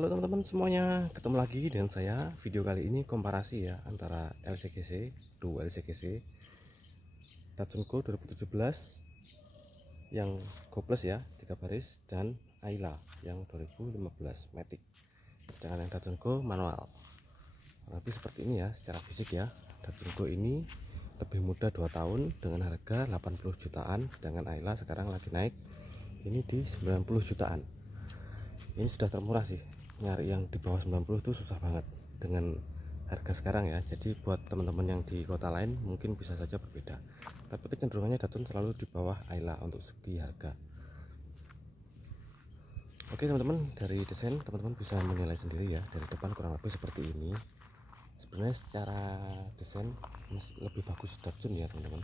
Halo teman-teman semuanya, ketemu lagi dengan saya. Video kali ini komparasi ya antara LCGC, Duo LCGC Datsun Go 2017 yang Go Plus ya 3 baris, dan Ayla yang 2015 Matic dengan yang Datsun Go manual. Tapi seperti ini ya secara fisik ya. Datsun Go ini lebih muda 2 tahun dengan harga 80 jutaan, sedangkan Ayla sekarang lagi naik ini di 90 jutaan. Ini sudah termurah sih, nyari yang di bawah 90 itu susah banget dengan harga sekarang ya. Jadi buat teman-teman yang di kota lain mungkin bisa saja berbeda, tapi kecenderungannya Datsun selalu di bawah Ayla untuk segi harga. Oke teman-teman, dari desain teman-teman bisa menilai sendiri ya. Dari depan kurang lebih seperti ini. Sebenarnya secara desain lebih bagus Datsun ya teman-teman.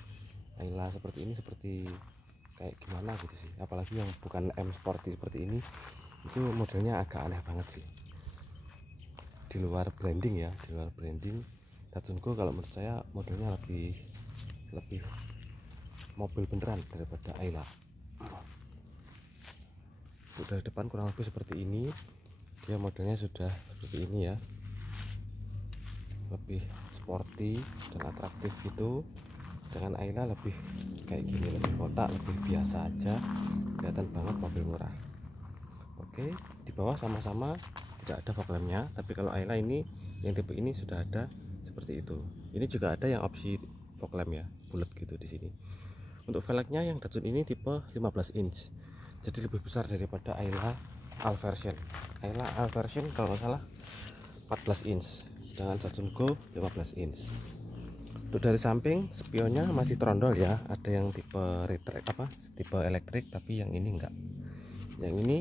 Ayla seperti ini seperti kayak gimana gitu sih, apalagi yang bukan M Sporty seperti ini, itu modelnya agak aneh banget sih. Di luar branding ya, di luar branding Datsun Go kalau menurut saya modelnya lebih mobil beneran daripada Ayla. Untuk dari depan kurang lebih seperti ini, dia modelnya sudah seperti ini ya, lebih sporty dan atraktif gitu. Dengan Ayla lebih kayak gini, lebih kotak, lebih biasa aja, kelihatan banget mobil murah. Oke, di bawah sama-sama tidak ada fog lampnya, tapi kalau Ayla ini yang tipe ini sudah ada seperti itu. Ini juga ada yang opsi fog lamp ya, bulat gitu di sini. Untuk velgnya yang Datsun ini tipe 15 inch, jadi lebih besar daripada Ayla All version. Ayla All version kalau nggak salah 14 inch, sedangkan Datsun Go 15 inch. Untuk dari samping spionnya masih trondol ya, ada yang tipe retract tipe elektrik, tapi yang ini enggak. Yang ini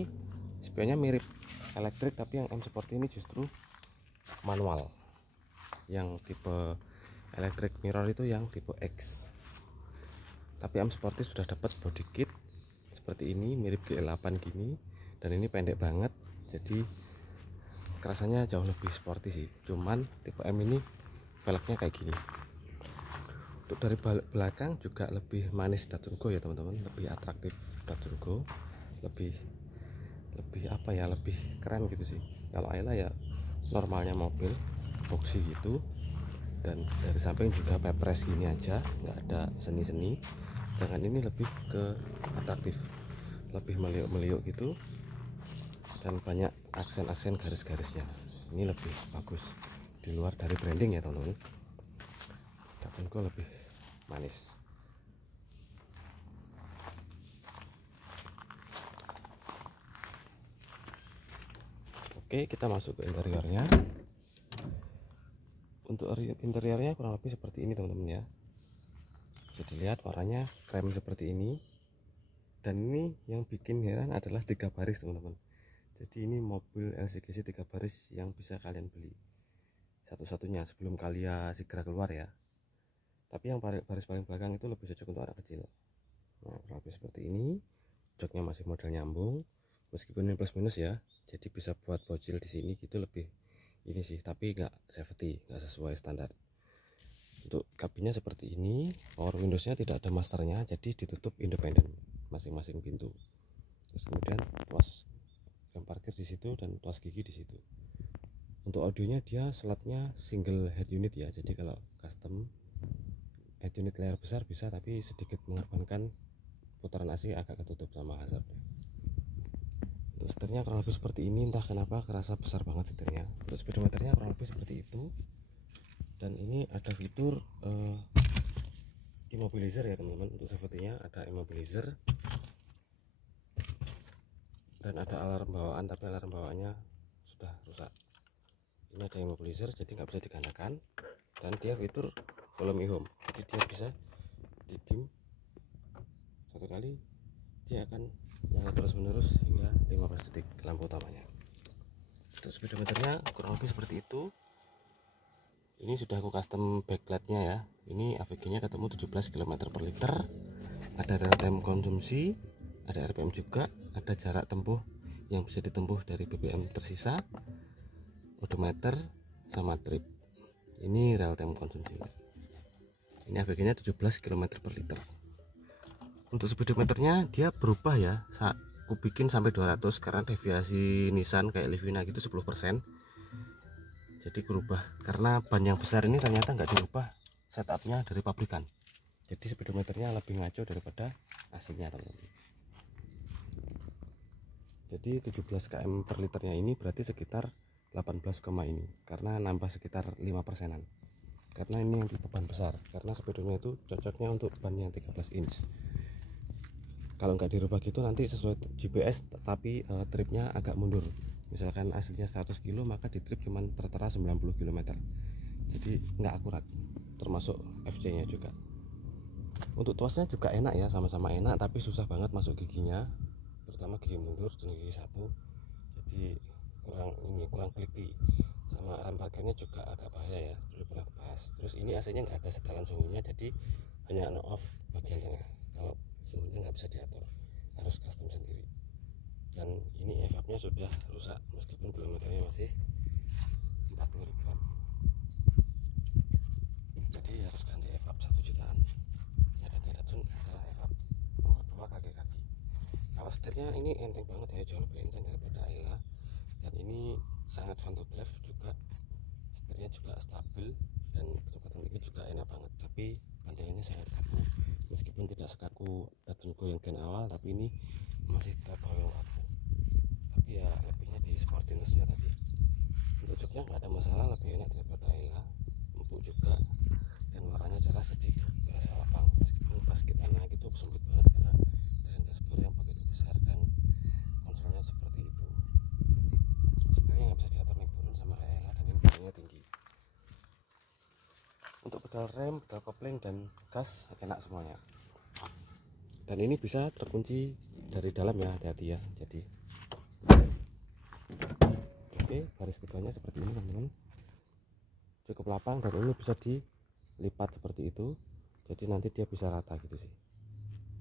spionnya mirip elektrik, tapi yang M Sport ini justru manual. Yang tipe electric mirror itu yang tipe X. Tapi M Sporty sudah dapat body kit seperti ini, mirip G8 gini, dan ini pendek banget, jadi kerasanya jauh lebih sporty sih. Cuman tipe M ini velgnya kayak gini. Untuk dari belakang juga lebih manis Datsun Go ya teman-teman, lebih atraktif Datsun Go, lebih apa ya, lebih keren gitu sih. Kalau Ayla ya normalnya mobil boxy gitu, dan dari samping juga pepres gini aja, nggak ada seni-seni. Sedangkan ini lebih ke atraktif, lebih meliuk-meliuk gitu, dan banyak aksen-aksen garis-garisnya. Ini lebih bagus di luar dari branding ya teman-teman. Datsun Go lebih manis. Oke, kita masuk ke interiornya. Untuk interiornya kurang lebih seperti ini teman-teman ya. Bisa dilihat warnanya krem seperti ini. Dan ini yang bikin heran adalah 3 baris teman-teman. Jadi ini mobil LCGC 3 baris yang bisa kalian beli satu-satunya sebelum kalian segera keluar ya. Tapi yang baris paling belakang itu lebih cocok untuk anak kecil. Nah, kurang lebih seperti ini. Joknya masih model nyambung, meskipun ini plus minus ya, jadi bisa buat bocil di sini gitu, lebih ini sih, tapi nggak safety, nggak sesuai standar. Untuk kabinnya seperti ini, power windowsnya tidak ada masternya, jadi ditutup independen masing-masing pintu. Terus kemudian tuas rem parkir di situ dan tuas gigi di situ. Untuk audionya dia slotnya single head unit ya, jadi kalau custom head unit layar besar bisa, tapi sedikit mengorbankan putaran AC agak ketutup sama hazardnya. Untuk setirnya kurang lebih seperti ini, entah kenapa kerasa besar banget setirnya. Untuk speedometernya kurang lebih seperti itu, dan ini ada fitur immobilizer ya teman-teman. Untuk safety-nya ada immobilizer, dan ada alarm bawaan, tapi alarm bawaannya sudah rusak. Ini ada immobilizer, jadi nggak bisa digandakan, dan dia fitur follow me home, jadi dia bisa didim satu kali, dia akan nyala terus menerus hingga 15 detik lampu utamanya. Untuk speedometernya kurang lebih seperti itu. Ini sudah aku custom backlightnya ya. Ini AVG nya ketemu 17 km per liter. Ada real time konsumsi, ada RPM juga, ada jarak tempuh yang bisa ditempuh dari BBM tersisa, odometer, sama trip. Ini real time konsumsi. Ini AVG nya 17 km per liter. Untuk speedometernya dia berubah ya, aku bikin sampai 200 karena deviasi Nissan kayak Livina gitu 10%. Jadi berubah karena ban yang besar ini ternyata nggak dirubah setupnya dari pabrikan. Jadi speedometernya lebih ngaco daripada aslinya teman-teman. Jadi 17 km per liternya ini berarti sekitar 18, ini karena nambah sekitar 5%-an. Karena ini yang tipe ban besar, karena speedonya itu cocoknya untuk ban yang 13 inch. Kalau nggak dirubah gitu nanti sesuai GPS tapi tripnya agak mundur. Misalkan aslinya 100 km maka di trip cuman tertera 90 km. Jadi nggak akurat, termasuk FC nya juga. Untuk tuasnya juga enak ya, sama-sama enak tapi susah banget masuk giginya, terutama gigi mundur dan gigi satu. Jadi kurang kliki. Sama rem parkirnya juga agak bahaya ya, dulu pernah bahas. Terus ini AC nya nggak ada setelan suhunya, jadi hanya on off bagian tengah. Kalau suhunya nggak bisa diatur, harus custom sendiri. Dan ini evap nya sudah rusak meskipun kilometernya masih 40 ribuan. Jadi harus ganti evap 1 jutaan. Ya, dan Datsun adalah evap nomor 2 kaki-kaki. Kalau setirnya ini enteng banget ya, jauh lebih enteng daripada Ayla. Dan ini sangat fun to drive juga, setirnya juga stabil dan kecepatan tinggi juga enak banget. Tapi bantingannya sangat kaku, meskipun tidak sekaku Datsun Go yang gen awal, tapi ini masih tergolong kaku. Tapi ya lebihnya di sportiness ya tadi. Untuk joknya nggak ada masalah, lebih enak daripada Ayla, empuk juga dan warnanya cerah, jadi berasa lapang. Meskipun pas kita naik itu sempit banget karena desain dashboard yang begitu besar dan konsolnya seperti itu. Setirnya nggak bisa diatur naik turun sama kayak Ayla, dan ini pedalnya tinggi. Untuk pedal rem, pedal kopling dan gas enak semuanya. Dan ini bisa terkunci dari dalam ya, hati-hati ya. Jadi oke, baris keduanya seperti ini teman-teman, cukup lapang dan ini bisa dilipat seperti itu. Jadi nanti dia bisa rata gitu sih,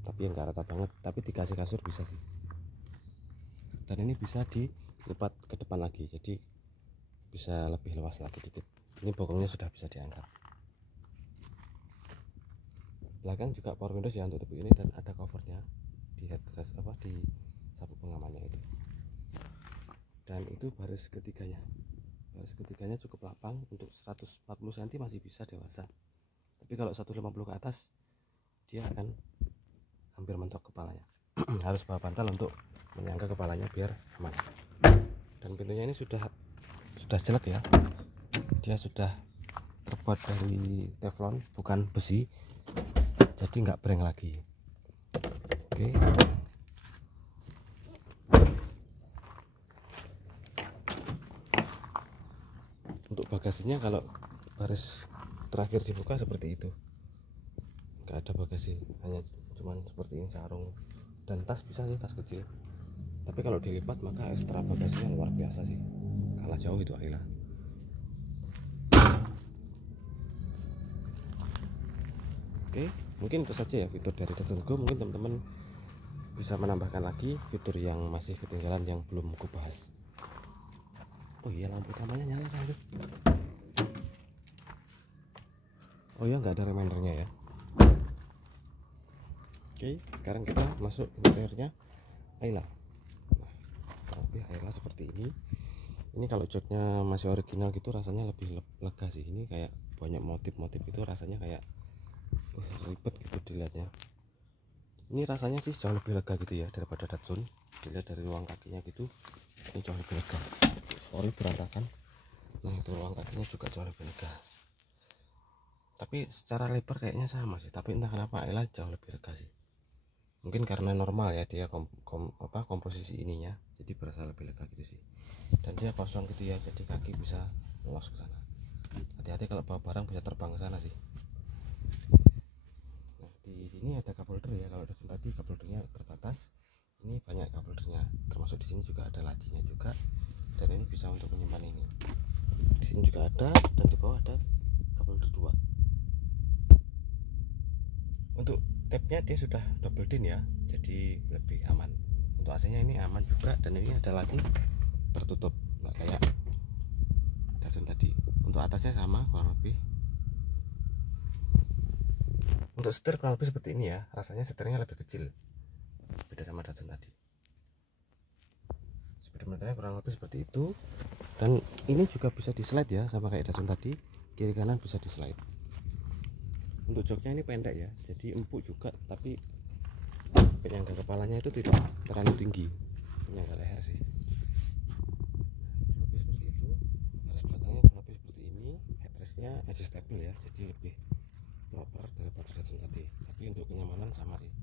tapi enggak rata banget, tapi dikasih kasur bisa sih. Dan ini bisa dilipat ke depan lagi, jadi bisa lebih luas lagi dikit. Ini bokongnya sudah bisa diangkat. Belakang juga power windows ya untuk TV ini, dan ada covernya di headrest di sabuk pengamannya itu. Dan itu baris ketiganya. Baris ketiganya cukup lapang, untuk 140 cm masih bisa dewasa. Tapi kalau 150 ke atas dia akan hampir mentok kepalanya. Harus bawa bantal untuk menyangga kepalanya biar aman. Dan pintunya ini sudah jelek ya. Dia sudah terbuat dari teflon, bukan besi. Jadi nggak breng lagi. Oke. Untuk bagasinya kalau baris terakhir dibuka seperti itu, nggak ada bagasi, hanya cuman seperti ini sarung. Dan tas bisa sih, tas kecil. Tapi kalau dilipat maka ekstra bagasinya luar biasa sih, kalah jauh itu Ayla. Oke, mungkin itu saja ya fitur dari Datsun Go. Mungkin teman-teman bisa menambahkan lagi fitur yang masih ketinggalan yang belum aku bahas. Oh iya, lampu utamanya nyala satu. Oh iya, nggak ada remindernya ya. Oke, sekarang kita masuk interiornya Ayla. Nah, Ayla seperti ini. Ini kalau joknya masih original gitu rasanya lebih lega sih. Ini kayak banyak motif-motif itu, rasanya kayak ribet gitu dilihatnya. Ini rasanya sih jauh lebih lega gitu ya daripada Datsun. Dilihat dari ruang kakinya gitu, ini jauh lebih lega. Sorry berantakan. Nah, itu ruang kakinya juga jauh lebih lega. Tapi secara lebar kayaknya sama sih, tapi entah kenapa Ayla jauh lebih lega sih. Mungkin karena normal ya dia komposisi ininya, jadi berasa lebih lega gitu sih. Dan dia kosong gitu ya, jadi kaki bisa lolos ke sana. Hati-hati kalau bawa barang bisa terbang ke sana sih. Nah, di sini ada cup holder ya. Kalau Datsun tadi cup holdernya terbatas, ini banyak cup holdernya. Termasuk di sini juga ada lacinya juga, dan ini bisa untuk menyimpan ini. Di sini juga ada, dan di bawah ada cup holder 2. Untuk tabnya dia sudah double din ya, jadi lebih aman. Untuk AC-nya ini aman juga, dan ini ada lagi tertutup, nggak kayak Datsun tadi. Untuk atasnya sama kurang lebih. Untuk setir kurang lebih seperti ini ya, rasanya setirnya lebih kecil, beda sama Datsun tadi. speedometernya kurang lebih seperti itu. Dan ini juga bisa di slide ya, sama kayak Datsun tadi, kiri kanan bisa di slide. Untuk joknya ini pendek ya, jadi empuk juga, tapi penyangga kepalanya itu tidak terlalu tinggi, penyangga leher sih. Lebih seperti itu. Baris belakangnya kurang lebih seperti ini. Headrestnya adjustable ya, jadi lebih proper daripada Datsun tadi, tapi untuk kenyamanan sama sih.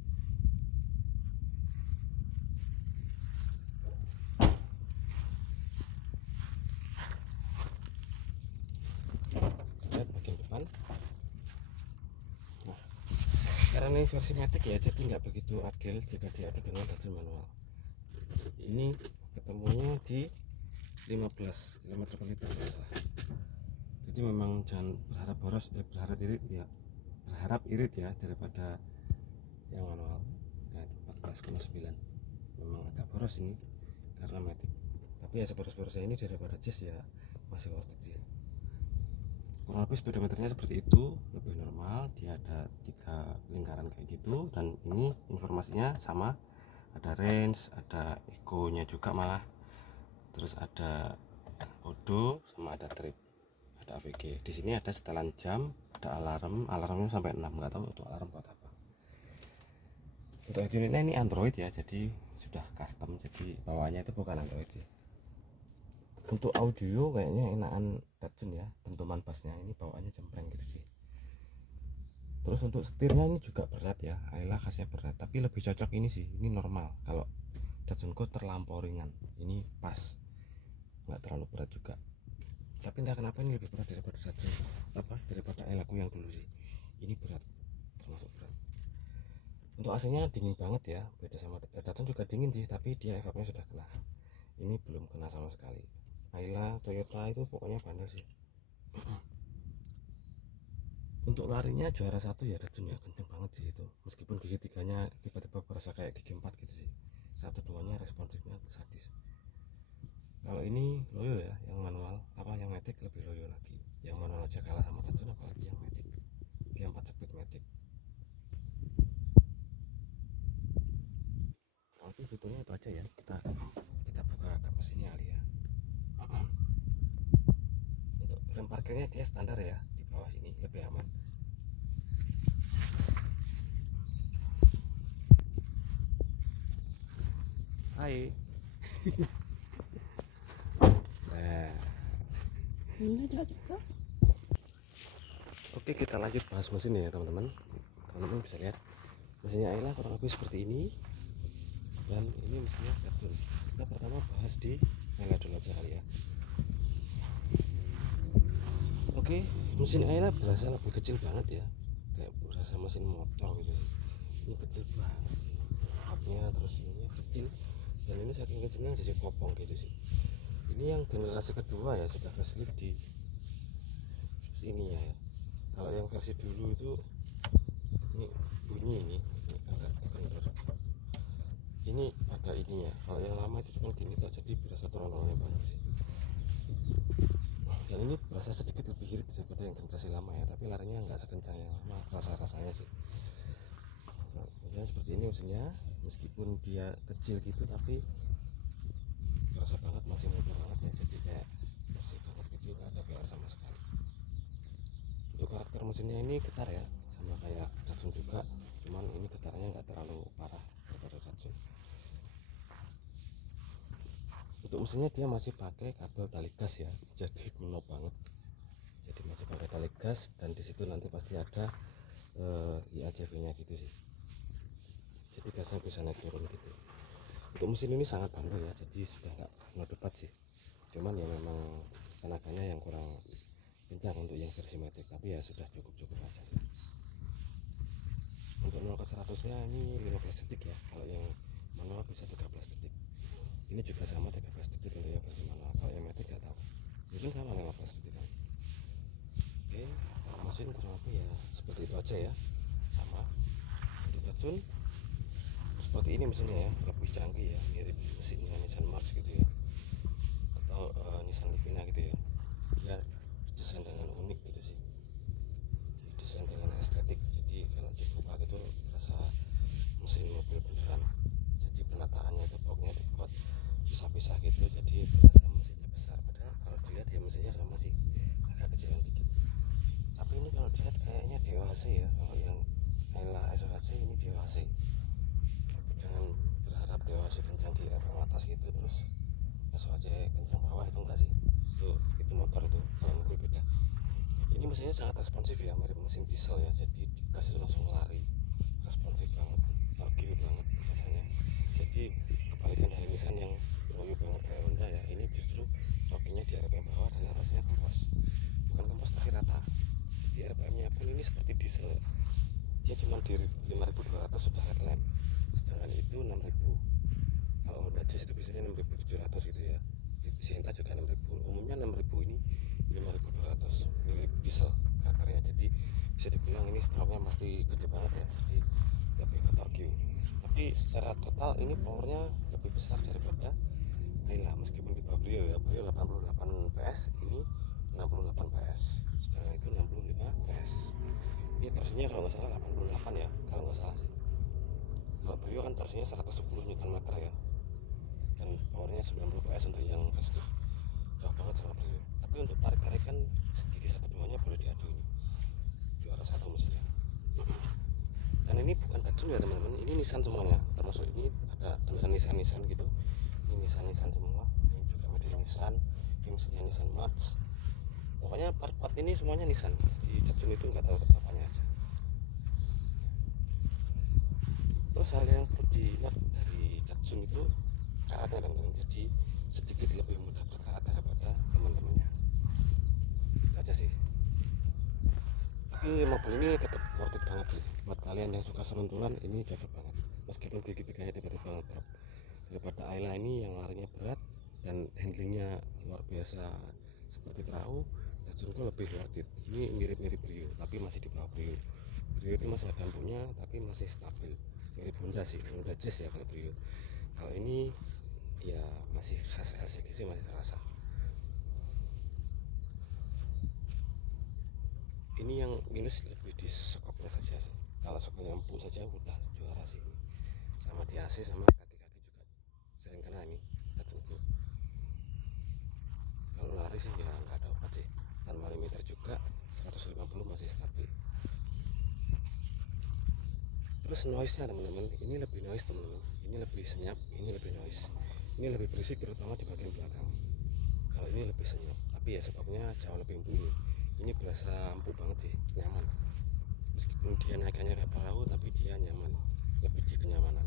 Lihat bagian depan. Nah, karena ini versi matic ya, jadi nggak begitu adil jika diadu dengan Datsun manual. Ini ketemunya di 15 km per liter salah. Jadi memang jangan berharap boros, berharap irit ya daripada yang manual. Nah, 14,9 memang agak boros ini karena matic, tapi ya seboros-borosnya ini daripada jazz ya masih worth it ya. Kurang lebih speedometernya seperti itu, lebih normal. Dia ada 3 lingkaran kayak gitu, dan ini informasinya sama, ada range, ada eco-nya juga malah, terus ada odo sama ada trip, ada AVG. Di sini ada setelan jam, ada alarmnya sampai 6, nggak tahu itu alarm buat apa. Untuk unitnya ini Android ya, jadi sudah custom, jadi bawaannya itu bukan Android sih. Untuk audio kayaknya enakan Datsun ya, dentuman bassnya ini bawaannya cempreng gitu sih. Terus untuk setirnya ini juga berat ya, Ayla khasnya berat, tapi lebih cocok ini sih, ini normal. Kalau Datsun Go terlampau ringan, ini pas, nggak terlalu berat juga. Tapi entah kenapa ini lebih berat daripada Datsun, daripada Aylaku yang dulu sih. Ini berat, termasuk berat. Untuk AC-nya dingin banget ya, beda sama Datsun juga dingin sih, tapi dia evapnya sudah kena. Ini belum kena sama sekali. Ayla, Toyota itu pokoknya bandel sih. Untuk larinya juara 1 ya Datsun ya, kenceng banget sih itu. Meskipun gigi 3-nya tiba-tiba berasa kayak gigi 4 gitu sih. 1-2-nya responsifnya sadis. Kalau ini loyo ya, yang manual, yang matic lebih loyo lagi. Yang manual aja kalah sama Datsun, apalagi yang matic. Dia 4 speed matic. Tapi fiturnya itu aja ya. Kita buka kap mesinnya kali ya. Untuk rem parkirnya dia standar ya, di bawah sini lebih aman. Hai. Nah, ini juga. Oke, kita lanjut bahas mesin ya teman-teman. Teman-teman bisa lihat mesinnya Ayla kurang lebih seperti ini, dan ini mesinnya Datsun. Kita pertama bahas di Ayla dulu aja kali ya. Oke, mesin Ayla berasa lebih kecil banget ya, kayak berasa mesin motor gitu. Ini kecil banget kapnya, terus ini kecil, dan ini saking kecilnya jadi kopong gitu sih. Ini yang generasi kedua ya, sudah facelift di sini ya. Kalau yang versi dulu itu ini bunyi, ini agak kendor, ini agak ini ya. Kalau yang lama itu cuma gini tak, jadi berasa tronolnya banget sih. Dan ini berasa sedikit lebih irit daripada yang generasi lama ya, tapi larinya nggak sekencang yang lama rasanya sih. Nah, kemudian seperti ini mesinnya, meskipun dia kecil gitu tapi berasa banget masih mudah banget ya, jadi kayak bersih banget gitu, nggak ada PR sama sekali. Untuk karakter mesinnya ini getar ya, sama kayak Datsun juga, cuman ini getarnya nggak terlalu parah daripada Datsun. Untuk mesinnya dia masih pakai kabel tali gas ya, jadi kuno banget. Jadi masih pakai tali gas, dan disitu nanti pasti ada IACV-nya gitu sih. Jadi gasnya bisa naik turun gitu. Untuk mesin ini sangat bandel ya, jadi sudah nggak ngedepat sih. Cuman ya memang tenaganya yang kurang kencang untuk yang versi matic, tapi ya sudah cukup aja sih. Untuk 0 ke 100 nya ini 15 detik ya, kalau yang manual bisa 13 detik. Ini juga sama 13 detik untuk yang versi manual. Kalau yang matic nggak tahu, mungkin sama 15 detik kan. Oke, kalau mesin kurang lebih ya seperti itu aja ya, sama. Untuk Datsun seperti ini mesinnya ya, lebih canggih ya, mirip mesinnya Nissan Mars gitu ya, atau Nissan Livina gitu ya. Dia desain dengan unik gitu sih, desain dengan estetik, jadi kalau dibuka gitu rasa mesin mobil beneran. Jadi penataannya itu boxnya dibuat pisah-pisah gitu, AC. Jangan berharap dia masih kencang di rem atas gitu terus langsung aja kencang bawah, itu enggak sih. Itu motor itu, kalau mobil beda. Ini mesinnya sangat responsif ya, mirip mesin diesel ya, jadi gas itu langsung lari, responsif banget, argue banget rasanya. Jadi kebalikan dari Nissan yang loyo banget kayak Honda ya, ini justru rokinya di RPM bawah dan atasnya kempos, bukan kempos tapi rata. Di RPM nya pun ini seperti diesel, dia cuma di 5.200 sudah headlamp, sedangkan itu 6.000. Kalau Honda Jazz itu biasanya 6.700 gitu ya, di Sienta juga 6.000, umumnya 6.000, ini 5.200, mirip diesel karakternya. Jadi bisa dibilang ini stroke-nya pasti gede banget ya, jadi lebih ke torque. Tapi secara total ini powernya lebih besar daripada Ayla, meskipun di bawah Brio ya. Brio 88 PS, ini 68 PS, sedangkan itu 65 PS. Ini torsinya kalau nggak salah 88 ya, kalau nggak salah sih. Kalau Brio kan torsinya 110 Nm ya, dan powernya 90 PS untuk yang festive, jauh banget sama Brio. Tapi untuk tarik-tarikan gigi 1-2 nya boleh diadu, ini juara 1 mesinnya. Dan ini bukan Datsun ya teman-teman, ini Nissan semuanya, termasuk ini ada tulisan Nissan gitu. Ini Nissan semua, ini juga model Nissan, ini mesinnya Nissan March. Pokoknya part-part ini semuanya Nissan, di Datsun itu nggak tahu apanya aja. Terus hal yang perlu dilihat dari Datsun itu karatnya teman-teman, jadi sedikit lebih mudah berkarat daripada teman-temannya, itu aja sih. Tapi mobil ini tetap worth it banget sih buat kalian yang suka seruntulan, ini cocok banget. Meskipun gigi teganya tiba-tiba ngedrop, daripada Ayla ini yang larinya berat dan handlingnya luar biasa seperti perahu, Datsun itu lebih worth it. Ini mirip-mirip Brio tapi masih di bawah Brio. Brio itu masih ada lampunya tapi masih stabil, mirip Honda sih, Honda Jazz ya kalau Brio. Kalau ini ya masih khas LCGC, masih terasa. Ini yang minus lebih di sokoknya saja sih. Kalau sokoknya empuk saja udah juara sih ini. Sama di AC sama kaki-kaki juga sering kena ini Datsunku. Kalau lari sih ya nggak ada obat sih, tanpa limiter juga 150 masih stabil. Terus noise nya teman-teman, ini lebih noise teman-teman, ini lebih senyap, ini lebih noise, ini lebih berisik terutama di bagian belakang. Kalau ini lebih senyap, tapi ya sebabnya jauh lebih empuk. Ini berasa empuk banget sih, nyaman. Meskipun dia naikannya kayak perahu tapi dia nyaman, lebih di kenyamanan.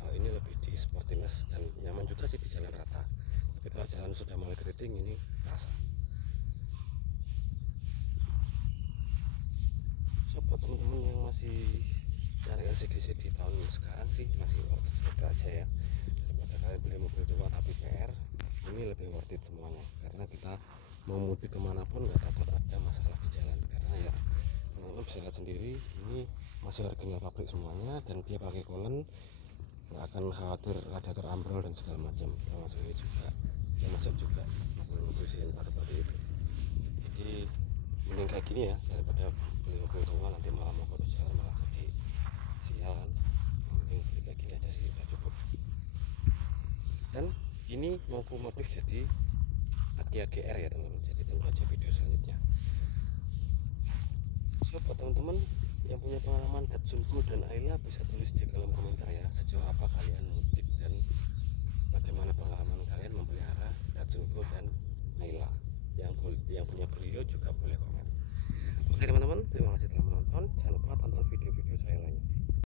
Kalau ini lebih di sportiness dan nyaman juga sih di jalan rata. Tapi kalau jalan sudah mulai keriting ini terasa. So buat teman-teman yang masih cari LCGC di tahun sekarang sih masih worth it aja ya, daripada kalian beli mobil tua tapi PR. Ini lebih worth it semuanya, karena kita mau mudik kemanapun nggak takut ada masalah di jalan. Karena ya teman-teman bisa lihat sendiri, ini masih original pabrik semuanya, dan dia pakai coolant, nggak akan khawatir radiator ambrol dan segala macam. Termasuk ini juga, termasuk juga mobil-mobil Sienta seperti itu. Jadi mending kayak gini ya, daripada beli mobil tua nanti malah mau di jalan malah jadi sial kan. Mending beli kayak gini aja sih, udah cukup. Dan ini mampu motif jadi Agia GR ya teman-teman, jadi tunggu aja video selanjutnya. So buat teman-teman yang punya pengalaman Datsunku dan Ayla bisa tulis di kolom komentar ya, sejauh apa kalian mudik dan bagaimana pengalaman kalian memelihara Datsunku dan